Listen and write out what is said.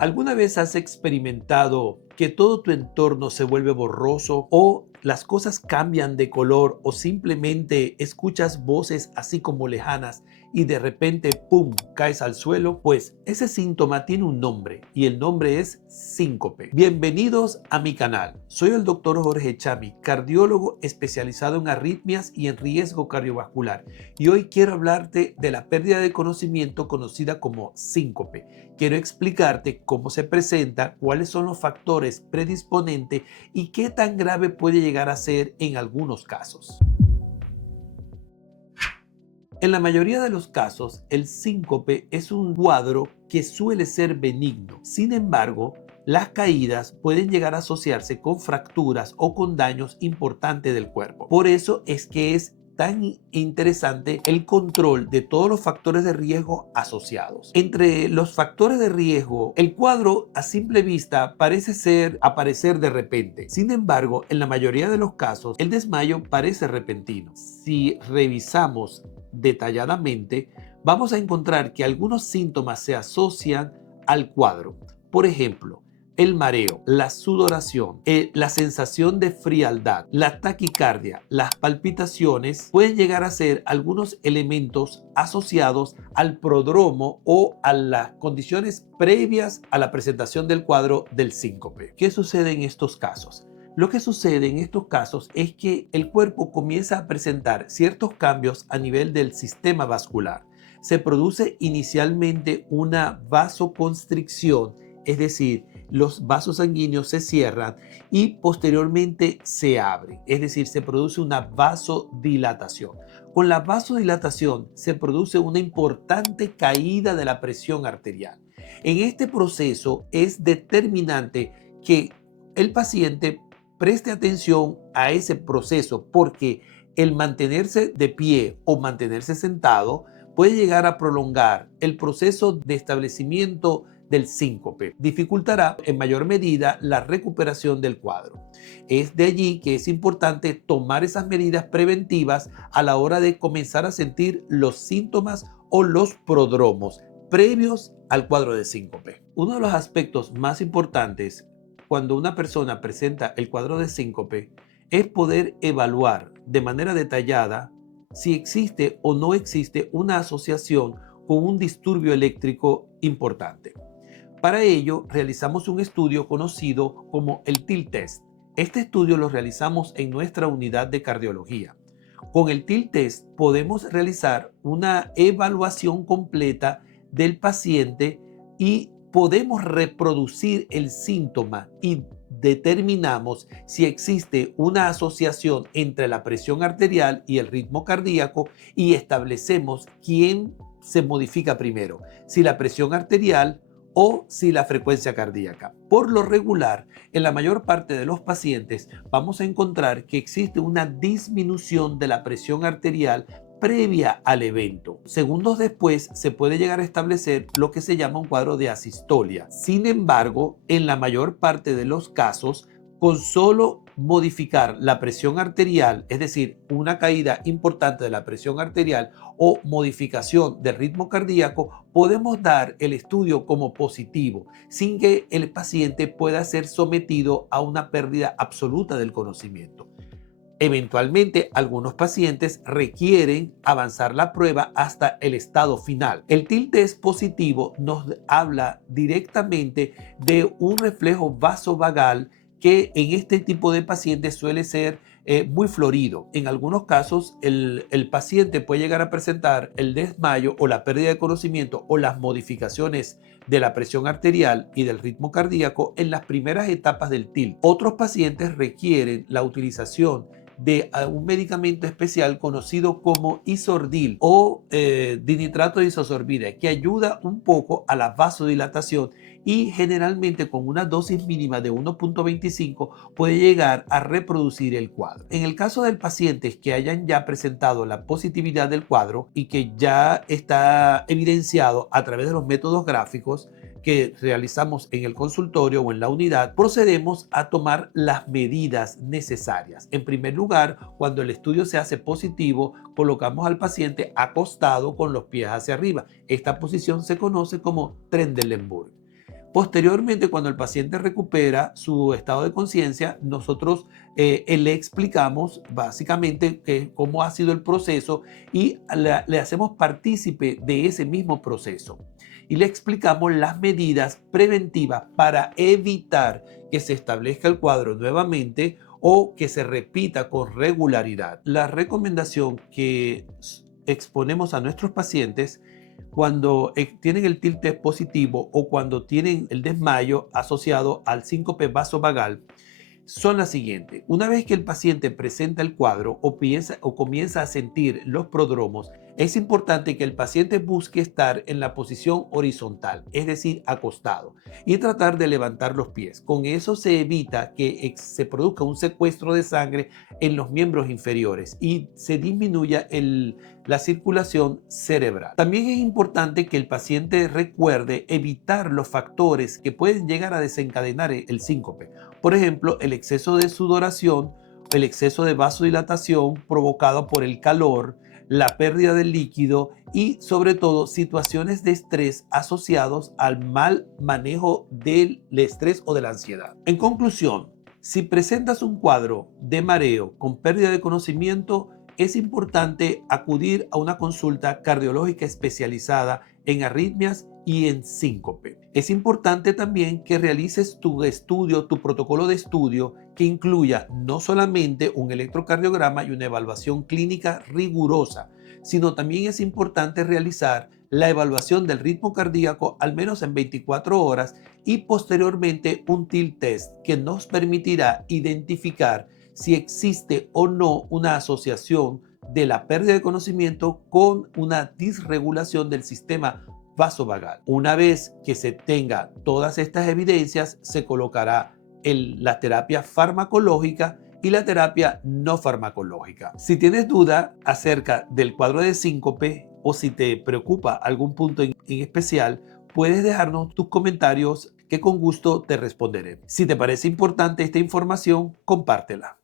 ¿Alguna vez has experimentado que todo tu entorno se vuelve borroso o las cosas cambian de color o simplemente escuchas voces así como lejanas y de repente, ¡pum!, caes al suelo? Pues ese síntoma tiene un nombre y el nombre es síncope. Bienvenidos a mi canal. Soy el doctor Jorge Chami, cardiólogo especializado en arritmias y en riesgo cardiovascular. Y hoy quiero hablarte de la pérdida de conocimiento conocida como síncope. Quiero explicarte cómo se presenta, cuáles son los factores predisponentes y qué tan grave puede llegar a ser en algunos casos. En la mayoría de los casos, el síncope es un cuadro que suele ser benigno. Sin embargo, las caídas pueden llegar a asociarse con fracturas o con daños importantes del cuerpo. Por eso es que es tan interesante el control de todos los factores de riesgo asociados. Entre los factores de riesgo, el cuadro a simple vista parece aparecer de repente. Sin embargo, en la mayoría de los casos, el desmayo parece repentino. Si revisamos detalladamente, vamos a encontrar que algunos síntomas se asocian al cuadro. Por ejemplo, el mareo, la sudoración, la sensación de frialdad, la taquicardia, las palpitaciones pueden llegar a ser algunos elementos asociados al prodromo o a las condiciones previas a la presentación del cuadro del síncope. ¿Qué sucede en estos casos? Lo que sucede en estos casos es que el cuerpo comienza a presentar ciertos cambios a nivel del sistema vascular. Se produce inicialmente una vasoconstricción, es decir, los vasos sanguíneos se cierran y posteriormente se abren, es decir, se produce una vasodilatación. Con la vasodilatación se produce una importante caída de la presión arterial. En este proceso es determinante que el paciente preste atención a ese proceso porque el mantenerse de pie o mantenerse sentado puede llegar a prolongar el proceso de establecimiento del síncope. Dificultará en mayor medida la recuperación del cuadro. Es de allí que es importante tomar esas medidas preventivas a la hora de comenzar a sentir los síntomas o los prodromos previos al cuadro de síncope. Uno de los aspectos más importantes cuando una persona presenta el cuadro de síncope es poder evaluar de manera detallada si existe o no existe una asociación con un disturbio eléctrico importante. Para ello, realizamos un estudio conocido como el TIL test. Este estudio lo realizamos en nuestra unidad de cardiología. Con el TIL test podemos realizar una evaluación completa del paciente y podemos reproducir el síntoma y determinamos si existe una asociación entre la presión arterial y el ritmo cardíaco y establecemos quién se modifica primero, si la presión arterial o si la frecuencia cardíaca. Por lo regular, en la mayor parte de los pacientes vamos a encontrar que existe una disminución de la presión arterial previa al evento. Segundos después se puede llegar a establecer lo que se llama un cuadro de asistolia. Sin embargo, en la mayor parte de los casos, con solo modificar la presión arterial, es decir, una caída importante de la presión arterial o modificación del ritmo cardíaco, podemos dar el estudio como positivo, sin que el paciente pueda ser sometido a una pérdida absoluta del conocimiento. Eventualmente, algunos pacientes requieren avanzar la prueba hasta el estado final. El TIL test positivo nos habla directamente de un reflejo vasovagal que en este tipo de pacientes suele ser muy florido. En algunos casos, el paciente puede llegar a presentar el desmayo o la pérdida de conocimiento o las modificaciones de la presión arterial y del ritmo cardíaco en las primeras etapas del TIL. Otros pacientes requieren la utilización de un medicamento especial conocido como Isordil o dinitrato de isosorbida, que ayuda un poco a la vasodilatación y generalmente con una dosis mínima de 1.25 puede llegar a reproducir el cuadro. En el caso de pacientes que hayan ya presentado la positividad del cuadro y que ya está evidenciado a través de los métodos gráficos que realizamos en el consultorio o en la unidad, procedemos a tomar las medidas necesarias. En primer lugar, cuando el estudio se hace positivo, colocamos al paciente acostado con los pies hacia arriba. Esta posición se conoce como Trendelenburg. Posteriormente, cuando el paciente recupera su estado de conciencia, nosotros le explicamos básicamente cómo ha sido el proceso y le hacemos partícipe de ese mismo proceso. Y le explicamos las medidas preventivas para evitar que se establezca el cuadro nuevamente o que se repita con regularidad. La recomendación que exponemos a nuestros pacientes cuando tienen el tilt positivo o cuando tienen el desmayo asociado al síncope vasovagal son las siguientes. Una vez que el paciente presenta el cuadro o comienza a sentir los prodromos, es importante que el paciente busque estar en la posición horizontal, es decir, acostado, y tratar de levantar los pies. Con eso se evita que se produzca un secuestro de sangre en los miembros inferiores y se disminuya la circulación cerebral. También es importante que el paciente recuerde evitar los factores que pueden llegar a desencadenar el síncope. Por ejemplo, el exceso de sudoración, el exceso de vasodilatación provocado por el calor, la pérdida del líquido y sobre todo situaciones de estrés asociados al mal manejo del estrés o de la ansiedad. En conclusión, si presentas un cuadro de mareo con pérdida de conocimiento, es importante acudir a una consulta cardiológica especializada en arritmias y en síncope. Es importante también que realices tu estudio, tu protocolo de estudio, que incluya no solamente un electrocardiograma y una evaluación clínica rigurosa, sino también es importante realizar la evaluación del ritmo cardíaco al menos en 24 horas y posteriormente un tilt test que nos permitirá identificar si existe o no una asociación de la pérdida de conocimiento con una disregulación del sistema vasovagal. Una vez que se tenga todas estas evidencias, se colocará la terapia farmacológica y la terapia no farmacológica. Si tienes duda acerca del cuadro de síncope o si te preocupa algún punto en especial, puedes dejarnos tus comentarios que con gusto te responderé. Si te parece importante esta información, compártela.